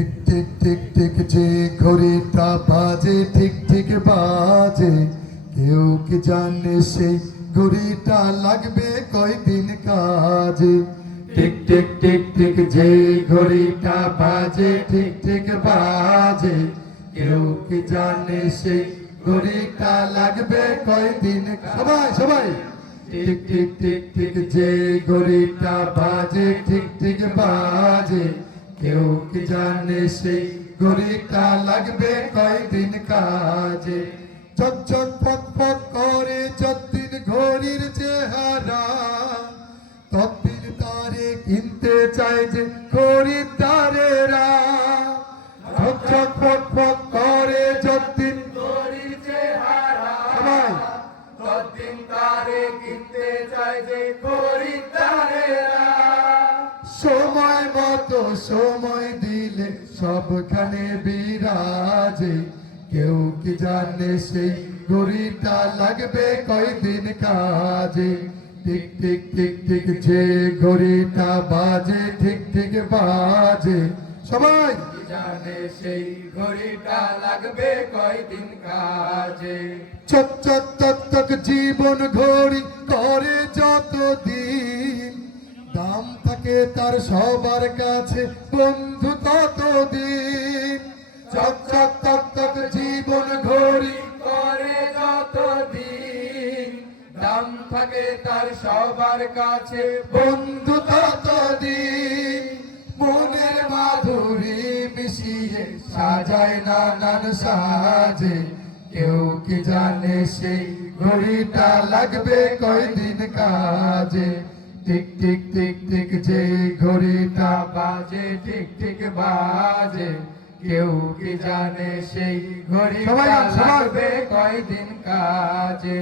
Tick tick tick tick যে ঘড়িটা বাজে ঠিক ঠিক বাজে, কেউ কি জানে সেই ঘড়িটা লাগবে কয়দিন কাজে। টিক টিক টিক টিক যে ঘড়িটা বাজে ঠিক ঠিক বাজে, কেউ কি জানে সেই ঘড়িটা লাগবে কয়দিন। সবাই সবাই টিক টিক টিক টিক যে ঘড়িটা বাজে ঠিক ঠিক বাজে, কেউ কি জানে সেই ঘড়িটা লাগবে কয়দিন কাজে। চক চক ফক ফক করে যতদিন ঘড়ির চেহারা, ততদিন তারে কিনতে চায় যে খরিদ্দারেরা। চক চক ফক ফক করে যতদিন ঘড়ির চেহারা, ততদিন তারে কিনতে চায় যে খরিদ্দারেরা। সময় মতো সময় দিলে সবখানে বিরাজে, কেউ কি জানে সেই ঘড়িটা লাগবে কয়দিন কাজে। টিক টিক টিক টিক যে ঘড়িটা বাজে ঠিক ঠিক বাজে, সবাই জানে সেই ঘড়িটা লাগবে কয়দিন কাজে। চক চক চক চক জীবন ঘড়ি করে যতদিন, দাম থাকে তার সবার কাছে বন্ধু ততদিন। চক চক চক চক জীবন ঘড়ি করে যতদিন, দাম থাকে তার সবার কাছে বন্ধু ততদিন। মনের মাধুরী মিশিয়ে সাজায় নানান সাজে, কেউ কি জানে সেই ঘড়িটা লাগবে কয়দিন কাজে। টিক টিক টিক টিক যে ঘড়িটা বাজে ঠিক ঠিক বাজে, কেউ কি জানে সেই ঘড়িটা লাগবে কয়দিন কাজে।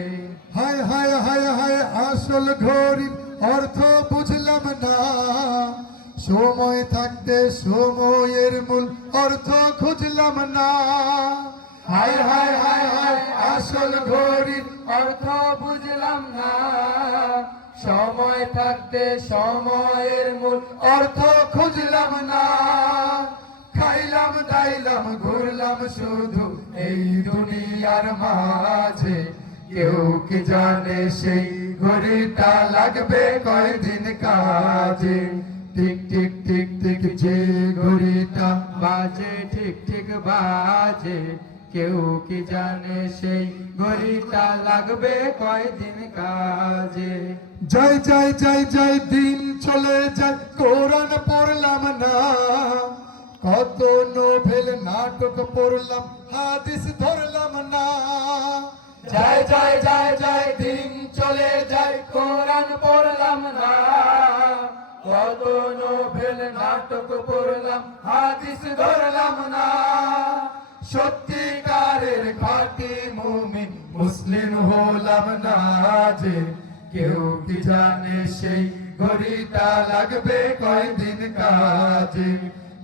হায় হায় হায় হায় আসল ঘড়ির অর্থ বুঝলাম না, সময় থাকতে সময়ের মূল অর্থ খুঁজলাম না। হায় হায় হায় হায় আসল ঘড়ির অর্থ বুঝলাম না, সময় থাকতে সময়ের মূল অর্থ খুঁজলাম না। খাইলাম দাইলাম ঘুরলাম শুধু এই দুনিয়ার মাঝে, কেউ কি জানে সেই ঘড়িটা লাগবে কয়দিন কাজে। টিক টিক টিক টিক যে ঘড়িটা বাজে ঠিক ঠিক বাজে, কেউ কি জানে সেই ঘড়িটা লাগবে কয়দিন কাজে। যাই যাই যাই যাই দিন চলে যায় কোরআন পড়লাম না, কত নোভেল নাটক পড়লাম হাদিস ধরলাম না। যাই যাই যাই যাই দিন চলে যায় কোরআন পড়লাম না, কত নোভেল নাটক পড়লাম হাদিস ধরলাম না। সত্যিকারের খাঁটি মুমিন মুসলিম হলাম না যে, কেউ কি জানে সেই ঘড়িটা লাগবে কয়দিন কাজে।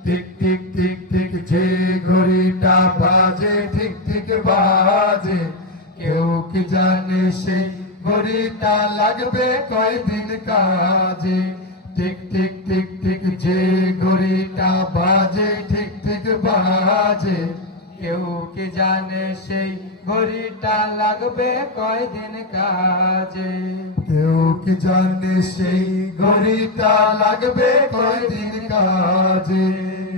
টিক টিক টিক টিক যে ঘড়িটা বাজে ঠিক ঠিক বাজে, কেউ কি জানে সেই ঘড়িটা লাগবে কয়দিন কাজে। টিক টিক টিক টিক যে ঘড়িটা বাজে ঠিক ঠিক বাজে, কেউ কি জানে সেই ঘড়িটা লাগবে কয়দিন কাজে। কেউ কি জানে সেই ঘড়িটা লাগবে কয়দিন কাজে।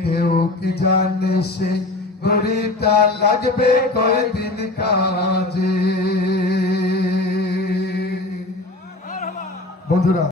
কেউ কি জানে সেই ঘড়িটা লাগবে কয়দিন কাজে। বন্ধুরা।